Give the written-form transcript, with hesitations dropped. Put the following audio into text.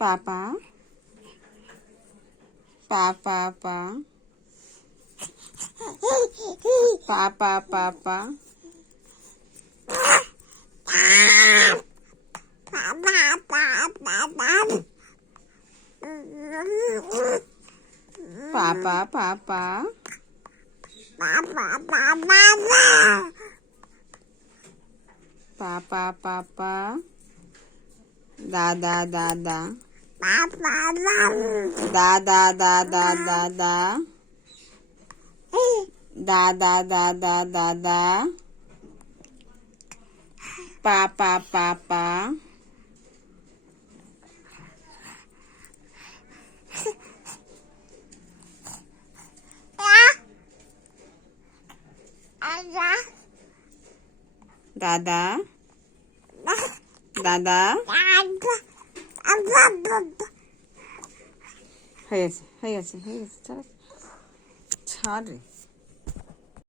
পাপা পা পা পা পা পা পা পা পাপা পাপা পাপা পাপা দাদা দাদা দাদা দাদা দাদা দাদা দাদা দাদা পাপা পাপা দাদা দাদা হয়ে গেছে ছাড় ছাড় রে।